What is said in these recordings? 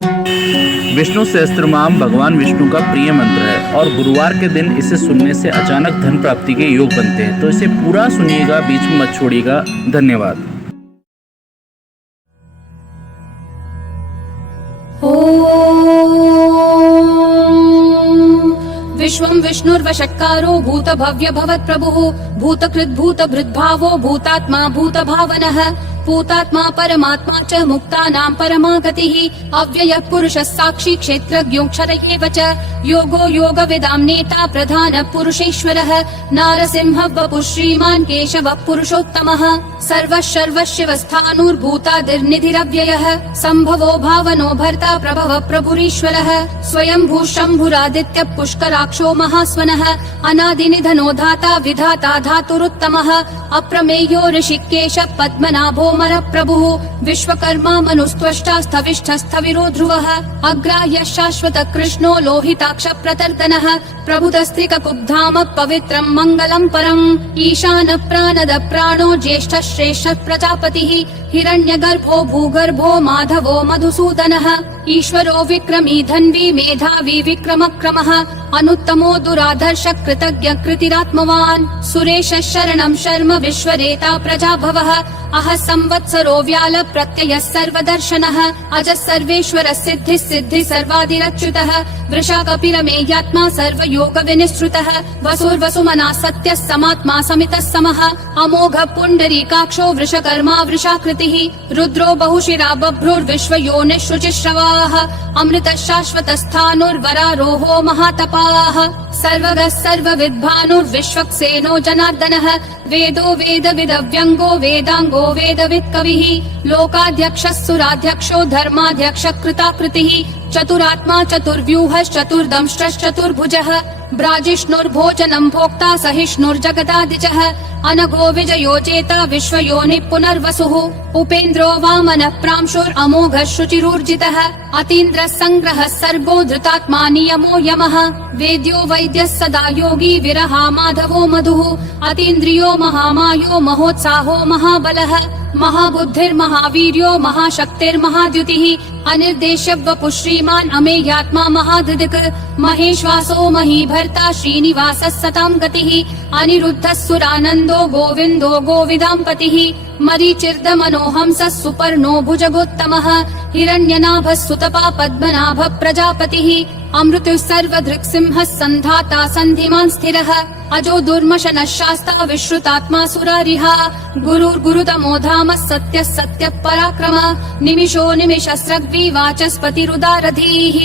विष्णु सहस्त्रनाम भगवान विष्णु का प्रिय मंत्र है और गुरुवार के दिन इसे सुनने से अचानक धन प्राप्ति के योग बनते हैं। तो इसे पूरा सुनिएगा, बीच में मत छोड़िएगा। धन्यवाद। विश्वं विष्णुर्वषट्कारो भूतभव्य भवत्प्रभुः भूतकृद्भूतभृद्भावो भूतात्मा भूतभावनः भूतात्मा परमात्मा च मुक्तानां परमा गतिः अव्ययः पुरुषः साक्षी क्षेत्रज्ञोऽक्षर एव च योगो योगविदां नेता प्रधानः पुरुषेश्वरः नारसिंहः वपुः श्रीमान् केशवः पुरुषोत्तमः सर्वः सर्वशिवस्थाणुर्भूतादिर्निधिरव्ययः सम्भवो भावनो भर्ता प्रभवः प्रभुरीश्वरः स्वयंभू शम्भुरादित्यः पुष्कराक्षो महास्वनः अनादिनिधनो धाता विधाता धातुरुत्तमः अप्रमेयो ऋषिकेशः पद्मनाभो प्रभुः विश्वकर्मा मनुस्त्वष्टा स्थविष्ठस्थविरो ध्रुवः अग्राह्यः शाश्वतः कृष्णो लोहिताक्ष प्रतर्दनः प्रभुतस्त्रिककुब्धाम पवित्रं मङ्गलं परम् ईशानः प्राणद प्राणो ज्येष्ठः श्रेष्ठः प्रजापतिः हिरण्यगर्भो भूगर्भो माधवो मधुसूदनः ईश्वरो विक्रमी धन्वी मेधावी विक्रमक्रमः अनुत्तमो दुराधर्ष कृतज्ञ कृतिरात्मवान् सुरेशः शरणं शर्म विश्वरेता प्रजाभवः अह संवत्सरो व्याल प्रत्ययः सर्वदर्शनः अजः सर्वेश्वरः सिद्धिः सिद्धि सर्वादिरच्युतः वृषा कपिरमेयात्मा सर्वयोग विनिश्रुतः वसुर्वसुमना सत्यः समात्मा समितः समः अमोघ पुण्डरीकाक्षो वृषकर्मा वृषाकृतिः रुद्रो बहुशिरा बभ्रुर्विश्वयोनिः शुचिश्रवाः अमृतः शाश्वतस्थाणुर्वरारोहो महातपाः सर्वगः सर्वविद्भानुर्विश्वक्सेनो जनार्दनः वेदो वेदविदव्यङ्गो वेदाङ्गो वेदवित् कविः लोकाध्यक्षः सुराध्यक्षो धर्माध्यक्षः कृताकृतिः चतुरात्मा चतुर्व्यूहश्चतुर्दंष्ट्रश्चतुर्भुजः ब्राजिष्णुर्भोजनं भोक्ता सहिष्णुर्जगदादिजः अनघो विजयो जेता विश्वयोनिः पुनर्वसुः उपेन्द्रो वामनः प्रांशुरमोघः शुचिरूर्जितः अतीन्द्रः सङ्ग्रहः सर्गो धृतात्मा नियमो यमः वेद्यो वैद्यः सदा योगी विरहा माधवो मधुः अतीन्द्रियो महामायो महोत्साहो महाबलः महाबुद्धिर्महावीर्यो महाशक्तिर्महाद्युतिः अनिर्देश्य वपुः श्रीमान् अमेयात्मा महाधृदिक् महेश्वासो महीभर्ता श्रीनिवासः सतां गतिः अनिरुद्धः सुरानन्दो गोविन्दो गोविदाम्पतिः मरीचिर्दमनोहंसः सुपर्णो भुजगोत्तमः हिरण्यनाभः सुतपा पद्मनाभः प्रजापतिः अमृतः सर्वधृक्सिंहः सन्धाता सन्धिमान् स्थिरः अजो दुर्मशनः शास्ता विश्रुतात्मा सुरारिहा गुरुर्गुरुतमो धामः सत्यः सत्यः पराक्रमः निमिषो निमिषस्रग्वी वाचस्पतिरुदारधीः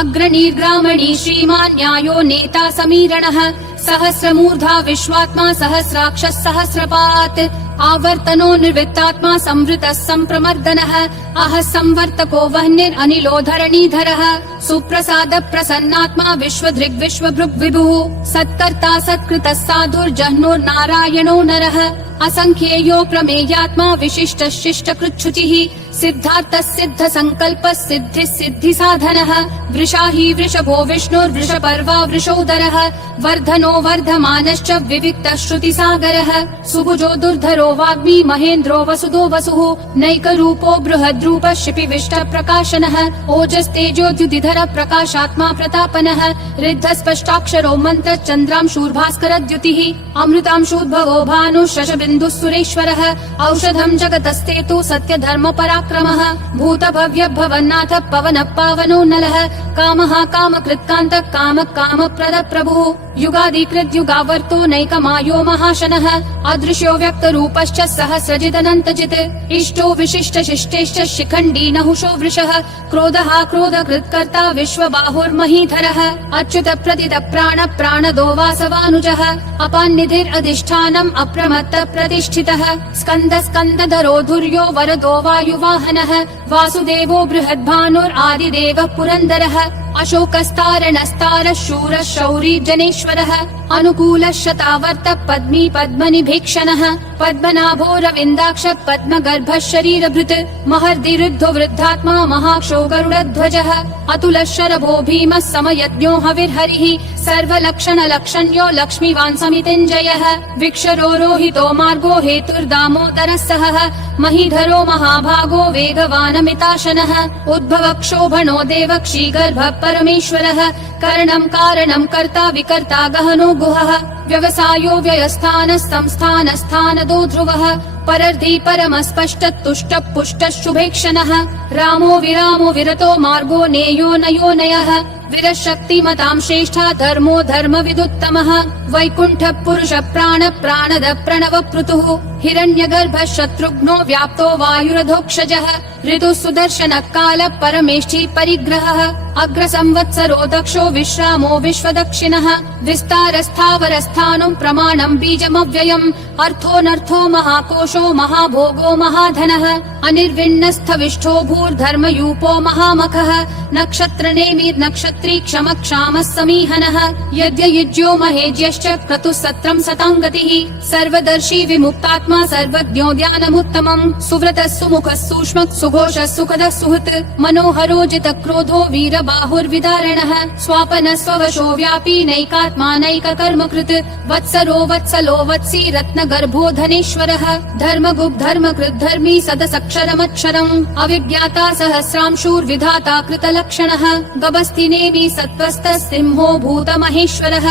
अग्रणीर्ग्रामणी श्रीमान् न्यायो नेता समीरणः सहस्रमूर्धा विश्वात्मा सहस्राक्षः सहस्रपात् आवर्तनो निर्वृत्तात्मा संवृतः सम्प्रमर्दनः अह संवर्तको वह्निरनिलो धरणीधरः सुप्रसाद प्रसन्नात्मा विश्वधृग् विश्वभृग् विभुः सत्कर्ता सत्कृतः साधुर्जह्नुर्नारायणो नरः असंख्येयो प्रमेयात्मा विशिष्टः शिष्टकृच्छुचिः सिद्धार्थः सिद्ध संकल्पः सिद्धिः सिद्धि साधनः वृषाही वृषभो विष्णुर्वृषपर्वा वृषोदरः वर्धनो वर्धमानश्च विविक्तः श्रुतिसागरः सुभुजो दुर्धरो वाग्मी महेन्द्रो वसुदो वसुः नैकरूपो बृहद्रूपः शिपिविष्ट प्रकाशनः ओजस्तेजोद्युतिधर प्रकाशात्मा प्रतापनः ऋद्धस्पष्टाक्षरो मन्त्र चन्द्रांशूर्भास्करद्युतिः अमृतांशूद्भवो भानुः शशबिन्दुः सुरेश्वरः औषधं जगतस्तेतु सत्यधर्म पराक्रमः भूतभव्य भवन्नाथ पवनः पावनो नलः कामः कामकृत्कान्तः कामः कामप्रद प्रभुः युगादिकृद्युगावर्तो नैकमायो महाशनः अदृश्यो व्यक्तरूपश्च सहस्रजिदनन्तजित् इष्टो विशिष्ट शिष्टेश्च शिखण्डी नहुषो वृषः क्रोधः क्रोधकृत्कर्ता विश्वबाहुर्महीधरः अच्युत प्रतिद प्राण प्राणदो वासवानुजः अपान्निधिरधिष्ठानम् अप्रमत्त प्रतिष्ठितः स्कन्द स्कन्दधरो धुर्यो वरदो वायुवाहनः वासुदेवो बृहद्भानुरादिदेवः पुरन्दरः अशोकस्तारणस्तारः शूरः शौरी जनेश्वरः अनुकूलशतावर्त पद्मी पद्मनिभीक्षणः पद्मनाभो रविन्दाक्ष पद्मगर्भः शरीरभृत् महर्दिरुद्धो वृद्धात्मा महाक्षो गरुडध्वजः अतुलशरभो भीमः समयज्ञो हविर्हरिः सर्वलक्षणलक्षण्यो लक्ष्मीवान् समितिञ्जयः विक्षरोहितो मार्गो हेतुर्दामोदरः सहः महीधरो महाभागो वेगवानमिताशनः उद्भवक्षोभणो देवक्षीगर्भः परमेश्वरः करणं कारणं कर्ता विकर्ता गहनो गुहः व्यवसायो व्ययस्थानः संस्थानस्थानदो ध्रुवः परर्धि परमस्पष्ट तुष्ट पुष्ट शुभेक्षणः रामो विरामो विरतो मार्गो नेयो नयो नयः विरशक्तिमतां श्रेष्ठा धर्मो धर्मविदुत्तमः वैकुण्ठ पुरुष प्राण प्राणद प्रणव पृतुः हिरण्यगर्भ शत्रुघ्नो व्याप्तो वायुरधोक्षजः ऋतु सुदर्शन काल परमेष्ठी परिग्रहः अग्र संवत्सरो दक्षो विश्रामो विश्वदक्षिणः विस्तारस्थावरस्थानं प्रमाणं बीजमव्ययम् अर्थोऽनर्थो महाकोशो महाभोगो महाधनः अनिर्विण्णस्थविष्ठो भूर्धर्मयूपो महामखः नक्षत्रनेमि नक्षत्री क्षम क्षामः समीहनः यज्ञयुज्यो महेज्यश्च क्रतुसत्रं सताङ्गतिः सर्वदर्शी विमुक्तात्मा सर्वज्ञो ध्यानमुत्तमम् सुव्रतः सुमुखः सूक्ष्मः सुघोषः सुखदः सुहृत् मनोहरो जितक्रोधो वीरबाहुर्विदारणः स्वापनः स्ववशो व्यापी नैकात्मा नैककर्मकृत् वत्सरो वत्सलो वत्सी रत्नगर्भो धनेश्वरः धर्मगुप् धर्मकृत् धर्मी सदसक्षरमक्षरम् अविज्ञाता सहस्रांशूर्विधाता कृतलक्षणः गभस्तिनेमि सत्त्वस्तः सिंहो भूतमहेश्वरः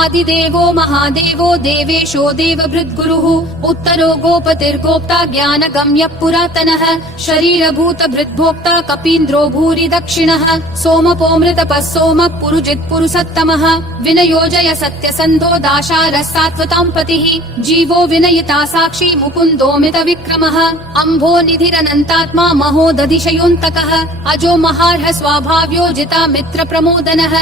आदिदेवो महादेवो देवेशो देवभृद्गुरुः उत्तरो गोपतिर्गोप्ता ज्ञानगम्यः पुरातनः शरीरभूतभृद्भोक्ता कपीन्द्रो भूरि दक्षिणः सोमपोमृतपः सोमः पुरुजित् पुरुषोत्तमः विनयोजय सत्यसन्धो दाशारः सात्वतां पतिः जीवो विनयिता साक्षी मुकुन्दोमित विक्रमः अम्भो निधिरनन्तात्मा महोदधिशयोऽन्तकः अजो महार्ह स्वाभाव्यो जिता मित्र प्रमोदनः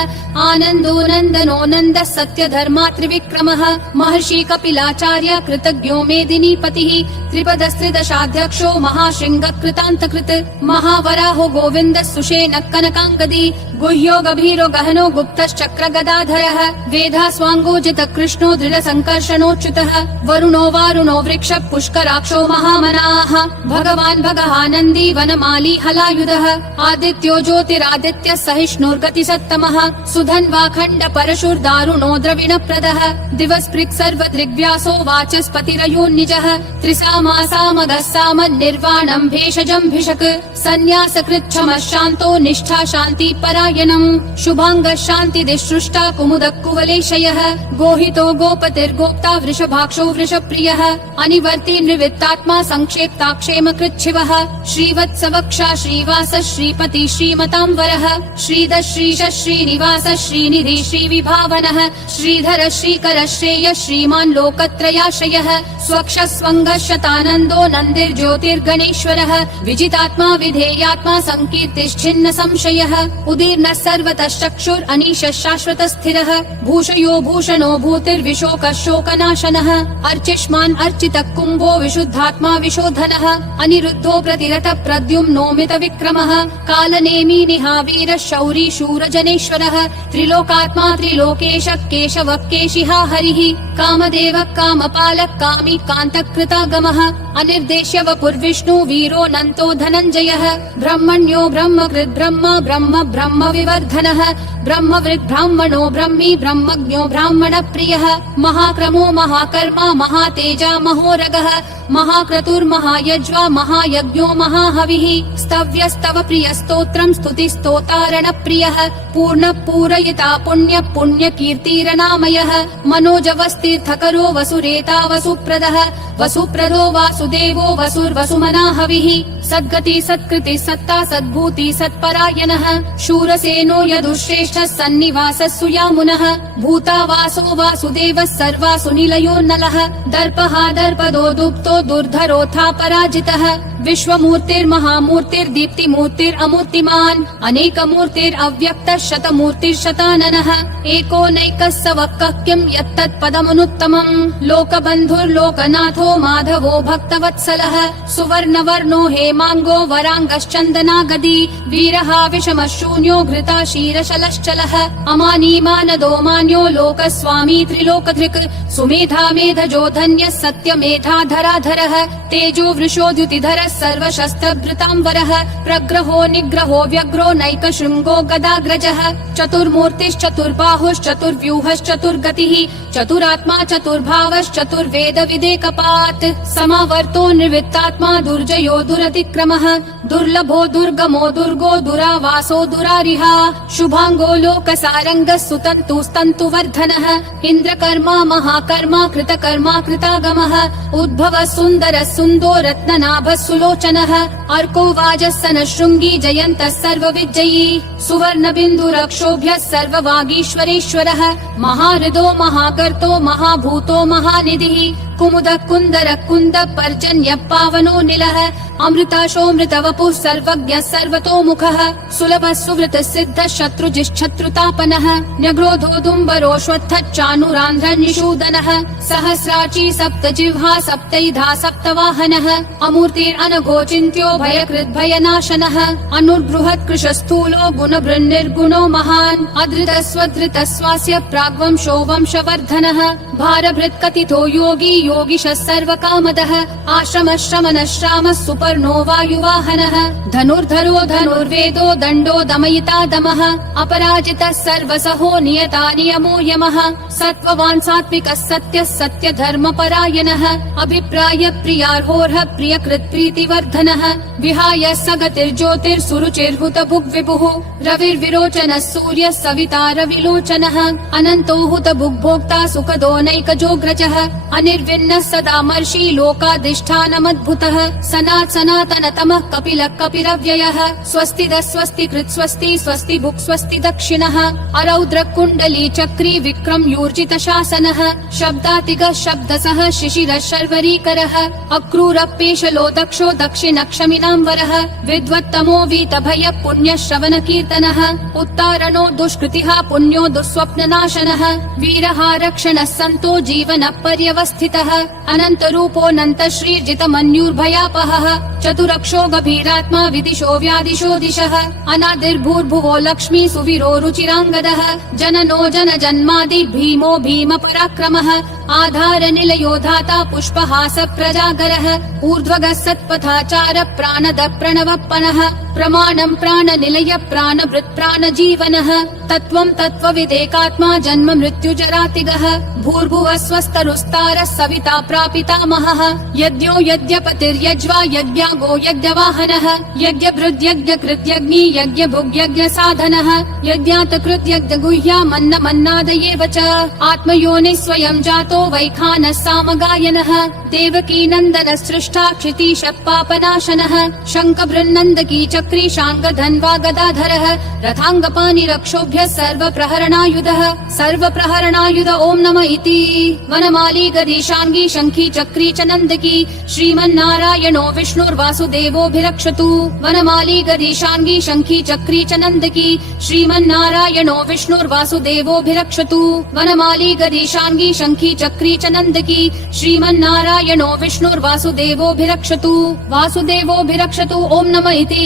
आनन्दो नन्दनो नन्दः सत्य धर्मा त्रिविक्रमः महर्षि कपिलाचार्य कृतज्ञो मेदिनी पतिः त्रिपदस्त्रिदशाध्यक्षो महाशृंग कृतान्तकृत् महावराहो गोविन्द सुषेण कनकाङ्गदी गुह्यो गभीरो गहनो गुप्तश्चक्र गदाधरः वेधा स्वाङ्गोजित कृष्णो दृढ संकर्षणोच्युतः वरुणो वारुणो वृक्ष पुष्कराक्षो महामनाः भगवान् भगहानन्दी वनमाली हलायुधः आदित्यो ज्योतिरादित्य सहिष्णुर्गति सत्तमः सुधन्वाखण्ड परशुर्दारुणो द्रविणप्रदः दिवस्पृक् सर्वदृग्व्यासो वाचस्पतिरयोन्निजः त्रिसामासामगः सामन्निर्वाणम् भेषजम् भिषक् सन्न्यासकृच्छमः शान्तो निष्ठा शान्ति परायणम् शुभाङ्गः शान्तिदिसृष्टा कुमुदः कुवलेशयः गोहितो गोपतिर्गोप्ता वृषभाक्षो वृषप्रियः अनिवर्ति निवृत्तात्मा संक्षेप्ता क्षेमकृच्छिवः श्रीवत्सवक्षा श्रीवास श्रीपति श्रीमताम्बरः श्रीध श्रीश श्रीनिवास श्रीनिधि श्रीविभावनः श्रीधर श्रीकर श्रेय श्रीमान् लोकत्रयाश्रयः स्वक्ष स्वङ्गः शतानन्दो नन्दिर्ज्योतिर्गणेश्वरः विजितात्मा विधेयात्मा संकीर्तिश्छिन्न संशयः उदीर्णः सर्वतः चक्षुरनीशः शाश्वतः स्थिरः भूषयो भूषणो भूतिर्विशोकः शोकनाशनः अर्चिष्मान् अर्चितः कुम्भो विशुद्धात्मा विशोधनः अनिरुद्धो प्रतिरतः प्रद्युम्नोमित विक्रमः कालनेमी निहावीरः शौरी शूरजनेश्वरः त्रिलोकात्मा त्रिलोकेशः केशवः केशिहा हरिः कामदेवः कामपालः कामी कान्तकृतागमः अनिर्देश्य वपुर्विष्णु वीरो नन्तो धनञ्जयः ब्रह्मण्यो ब्रह्मकृत् ब्रह्म ब्रह्म ब्रह्म विवर्धनः ब्रह्मवृद् ब्राह्मणो ब्रह्मी ब्रह्मज्ञो ब्राह्मण प्रियः महाक्रमो महाकर्मा महातेजा महोरगः महाक्रतुर्महायज्वा महायज्ञो महाहविः स्तव्यस्तव प्रियस्तोत्रम् स्तुतिस्तोतारण प्रियः पूर्ण पूरयिता पुण्य पुण्य कीर्तिरनामयः मनोजवस्तीर्थकरो वसुरेता वसुप्रदः वसुप्रदो वासुदेवो वसुर्वसुमना हविः सद्गति सत्कृति सत्ता सद्भूति सत्परायणः शूरसेनो यदुश्रेष्ठः सन्निवासः सुयामुनः भूतावासो वासुदेवः सर्वासु निलयो नलः दर्पहा दर्पदो दुप्तो दुर्धरोऽथा पराजितः विश्वमूर्तिर्महामूर्तिर्दीप्तिमूर्तिरमूर्तिमान् अनेकमूर्तिरव्यक्तः शतमूर्तिर्शताननः एको नैकः स वक्कः किं यत्तत् पदमनुत्तमम् लोकबन्धुर्लोकनाथो माधवो भक्तवत्सलः सुवर्णवर्णो हेमाङ्गो वराङ्गश्चन्दनागदी वीरः विषमशून्यो घृता क्षीरशलश्चलः अमानीमानदो मान्यो लोकस्वामी त्रिलोकधृक् सुमेधा मेधजो धन्यः सत्यमेधाधराधरः तेजो वृषोद्युतिधरः सर्वशस्त्रभृताम्बरः प्रग्रहो निग्रहो व्यग्रो नैकशृङ्गो गदाग्रजः चतुर्मूर्तिश्चतुर्बाहुश्चतुर्व्यूहश्चतुर्गतिः चतुरात्मा चतुर्भावश्चतुर्वेद विदेकपात् समावर्तो निर्वृत्तात्मा दुर्जयो दुरतिक्रमः दुर्लभो दुर्गमो दुर्गो दुरावासो दुरारिहा शुभाङ्गो लोकसारङ्गः सुतन्तुस्तन्तुवर्धनः इन्द्रकर्मा महाकर्मा कृतकर्मा कृतागमः उद्भवः सुन्दरः सुन्दो रत्ननाभः सुलोचनः अर्को वाजस्सनः शृङ्गी जयन्तः सर्वविजयी सुवर्णबिन्दुरक्षोभ्यः सर्ववागीश्वरेश्वरः महाहृदो महाकर्तो महाभूतो महानिधिः कुमुदः कुन्दरः कुन्दः पर्जन्यः पावनो निलः अमृताशोऽमृतवपुः सर्वज्ञः सर्वतोमुखः सुलभः सुवृतः सिद्धः शत्रुजिश्शत्रुतापनः न्यग्रोधोदुम्बरोऽश्वत्थश्चानुरान्ध्रनिषूदनः सहस्राची सप्तजिह्वा सप्तैधा सप्तवाहनः अमूर्तिरनघोचिन्त्यो भयकृद्भयनाशनः अनुर्बृहत् कृशस्थूलो गुणभृन्निर्गुणो महान् अधृतः स्वधृतः स्वास्य प्राग्वंशो वंशवर्धनः भारभृत्कथितो योगी योगिशः सर्वकामदः आश्रमः श्रमणः श्रामः सुपर्णो वायुवाहनः धनुर्धरो धनुर्वेदो दण्डो दमयिता दमः अपराजितः सर्वसहो नियता नियमो यमः सत्त्ववान् सात्विकः सत्यः सत्यधर्मपरायणः अभिप्राय प्रियार्होर्ह प्रियकृत् प्रीतिवर्धनः विहाय सगतिर्ज्योतिर्सुरुचिर्हुतभुग्विभुः रविर्विरोचनः सूर्यः सविता रविलोचनः अनन्तो हुतभुग्भोक्ता सुखदो नैकजोग्रजः अनिर्विन्नः सदा मर्षि लोकाधिष्ठानमद्भुतः सनातनतमः कपिलः कपिरव्ययः स्वस्तिदः स्वस्तिकृत् स्वस्ति स्वस्ति भुक् स्वस्ति दक्षिणः अरौद्रः कुण्डली चक्री विक्रम यूर्जित शासनः शब्दातिगः शब्दसः शिशिरः शर्वरीकरः अक्रूरपेशलो दक्षो दक्षिणक्षमिनाम्बरः विद्वत्तमो वीतभयः पुण्यः श्रवणकीर्तनः उत्तारणो दुष्कृतिः पुण्यो दुःस्वप्ननाशनः वीरः रक्षणः सन्तो जीवनः पर्यवस्थितः अनन्तरूपोऽनन्त श्रीर्जितमन्युर्भयापहः चतुरक्षो गभीरात्मा विदिशो व्यादिशो दिशः अनादिर्भूर्भुवो लक्ष्मी सुवीरो रुचिराङ्गदः जननो जनजन्मादि भीमो भीम पराक्रमः आधार निलयो धाता पुष्पहास प्रजागरः ऊर्ध्वगः सत्पथाचार प्राणद प्रणवप्पनः प्रमाणम् प्राणनिलय प्राणभृत् प्राणजीवनः तत्त्वम् तत्त्वविदेकात्मा जन्म मृत्युजरातिगः भूर्भुवः स्वस्तरुस्तारः सविता प्रापितामहः यज्ञो यज्ञपतिर्यज्वा यज्ञागो यज्ञवाहनः यज्ञभृद्यज्ञकृत्यग्नि यज्ञभुग्यज्ञसाधनः यज्ञातकृत्यज्ञगुह्यामन्नमन्नादयेव च आत्मयोनिः स्वयं जातो वैखानः सामगायनः देवकी नन्दनः सृष्टा क्षितीशः पापनाशनः शङ्खबृन्नन्दकी चक्री शाङ्गधन्वा गदाधरः रथाङ्गपाणिरक्षोभ्यः सर्वप्रहरणायुध ॐ नमः इति वनमाली गदीशाङ्गी शङ्खी चक्री च नन्दकी श्रीमन्नारायणो विष्णुर्वासुदेवोऽभिरक्षतु वनमाली गदीशाङ्गी शङ्खी चक्री च नन्दकी श्रीमन्नारायणो विष्णुर्वासुदेवोऽभिरक्षतु वनमाली गदीशाङ्गी शङ्खी चक्री च नन्दकी श्रीमन्नारायणो विष्णुर्वासुदेवोऽभिरक्षतु वासुदेवोऽभिरक्षतु ॐ नमः इति